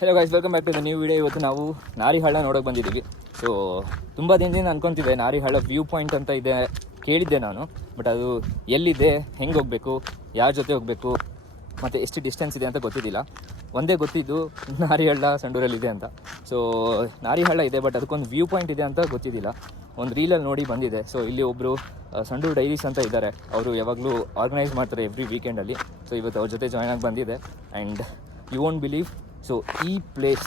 Hello guys, welcome back to the new video. ಇವತ್ತು ನಾವು ನಾರಿಹಳ್ಳ ನೋಡೋಕೆ ಬಂದಿದ್ದೀವಿ. ಸೊ ತುಂಬ ದಿನದಿಂದ ಅನ್ಕೊತಿದ್ದೆ ನಾರಿಹಳ್ಳ ವ್ಯೂ ಪಾಯಿಂಟ್ ಅಂತ ಇದೆ, ಕೇಳಿದ್ದೆ ನಾನು. ಬಟ್ ಅದು ಎಲ್ಲಿದೆ, ಹೆಂಗೆ ಹೋಗಬೇಕು, ಯಾರ ಜೊತೆ ಹೋಗಬೇಕು ಮತ್ತು ಎಷ್ಟು ಡಿಸ್ಟೆನ್ಸ್ ಇದೆ ಅಂತ ಗೊತ್ತಿದ್ದಿಲ್ಲ. ಒಂದೇ ಗೊತ್ತಿದ್ದು ನಾರಿಹಳ್ಳ ಸಂಡೂರಲ್ಲಿದೆ ಅಂತ. ಸೊ ನಾರಿಹಳ್ಳ ಇದೆ, ಬಟ್ ಅದಕ್ಕೊಂದು ವ್ಯೂ ಪಾಯಿಂಟ್ ಇದೆ ಅಂತ ಗೊತ್ತಿದ್ದಿಲ್ಲ. ಒಂದು ರೀಲಲ್ಲಿ ನೋಡಿ ಬಂದಿದೆ. ಸೊ ಇಲ್ಲಿ ಒಬ್ಬರು ಸಂಡೂರು ಡೈರೀಸ್ ಅಂತ ಇದ್ದಾರೆ, ಅವರು ಯಾವಾಗಲೂ ಆರ್ಗನೈಸ್ ಮಾಡ್ತಾರೆ ಎವ್ರಿ ವೀಕೆಂಡಲ್ಲಿ. ಸೊ ಇವತ್ತು ಅವ್ರ ಜೊತೆ ಜಾಯ್ನ್ ಆಗಿ ಬಂದಿದೆ. And you won't believe, so ಈ ಪ್ಲೇಸ್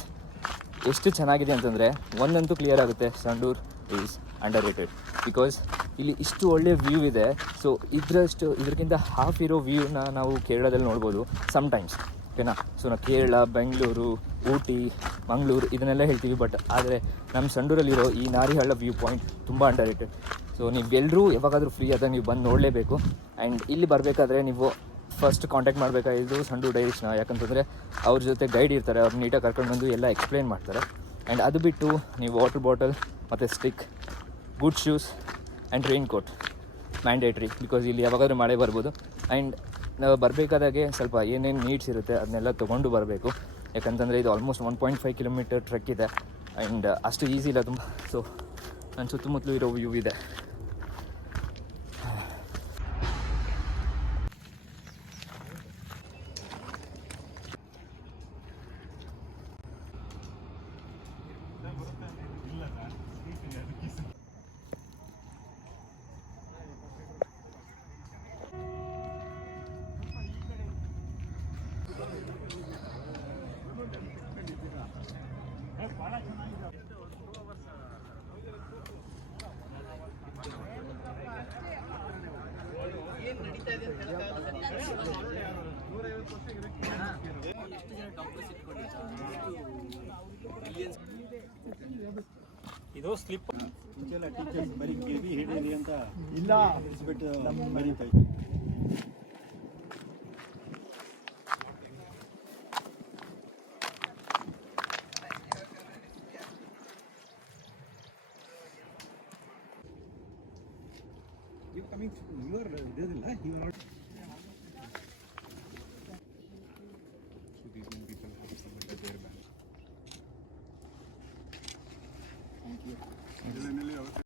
ಎಷ್ಟು ಚೆನ್ನಾಗಿದೆ ಅಂತಂದರೆ ಒಂದಂತೂ ಕ್ಲಿಯರ್ ಆಗುತ್ತೆ, Sandur is underrated. Because ಇಲ್ಲಿ ಇಷ್ಟು ಒಳ್ಳೆಯ ವ್ಯೂ ಇದೆ. ಸೊ ಇದಕ್ಕಿಂತ ಹಾಫ್ ಇರೋ ವ್ಯೂನ ನಾವು ಕೇರಳದಲ್ಲಿ ನೋಡ್ಬೋದು ಸಮ್ಟೈಮ್ಸ್, ಓಕೆನಾ. ಸೊ ನಾವು ಕೇರಳ, ಬೆಂಗಳೂರು, ಊಟಿ, ಮಂಗಳೂರು ಇದನ್ನೆಲ್ಲ ಹೇಳ್ತೀವಿ. ಬಟ್ ಆದರೆ ನಮ್ಮ ಸಂಡೂರಲ್ಲಿರೋ ಈ ನಾರಿಹಳ್ಳ ವ್ಯೂ ಪಾಯಿಂಟ್ ತುಂಬ ಅಂಡರ್ ರೇಟೆಡ್. ಸೊ ನೀವೆಲ್ಲರೂ ಯಾವಾಗಾದರೂ ಫ್ರೀ ಆದಾಗ ನೀವು ಬಂದು ನೋಡಲೇಬೇಕು. ಆ್ಯಂಡ್ ಇಲ್ಲಿ ಬರಬೇಕಾದ್ರೆ ನೀವು ಫಸ್ಟ್ ಕಾಂಟ್ಯಾಕ್ಟ್ ಮಾಡಬೇಕಾಗಿದ್ದು ಸಂಡೂರು ಡೈರೀಸ್ನ. ಯಾಕಂತಂದರೆ ಅವ್ರ ಜೊತೆ ಗೈಡ್ ಇರ್ತಾರೆ, ಅವ್ರು ನೀಟಾಗಿ ಕರ್ಕೊಂಡು ಬಂದು ಎಲ್ಲ ಎಕ್ಸ್ಪ್ಲೇನ್ ಮಾಡ್ತಾರೆ. ಆ್ಯಂಡ್ ಅದು ಬಿಟ್ಟು ನೀವು ವಾಟರ್ ಬಾಟಲ್ ಮತ್ತು stick, good shoes and raincoat mandatory. Because ಇಲ್ಲಿ ಯಾವಾಗಾದ್ರೂ ಮಳೆ ಬರ್ಬೋದು. ಆ್ಯಂಡ್ ನಾವು ಬರಬೇಕಾದಾಗೆ ಸ್ವಲ್ಪ ಏನೇನು ನೀಡ್ಸ್ ಇರುತ್ತೆ ಅದನ್ನೆಲ್ಲ ತೊಗೊಂಡು ಬರಬೇಕು. ಯಾಕಂತಂದರೆ ಇದು ಆಲ್ಮೋಸ್ಟ್ 1.5 ಕಿಲೋಮೀಟರ್ ಟ್ರೆಕ್ ಇದೆ. ಆ್ಯಂಡ್ ಅಷ್ಟು ಈಸಿ ಇಲ್ಲ ತುಂಬ. ಸೊ ನನ್ನ ಸುತ್ತಮುತ್ತಲೂ ಇರೋ ವ್ಯೂ ಇದೆ. ಇದು ಸ್ಲಿಪ್ ಟೀಚರ್ಸ್ ಬರೀ ಕಿವಿ ಹಿಡೀರಿ ಅಂತ ಇಲ್ಲ, ಬಿಟ್ಟು ಬರೀತಾ ಇತ್ತು. You coming? You are ಇದಿಲ್ಲ. You are not.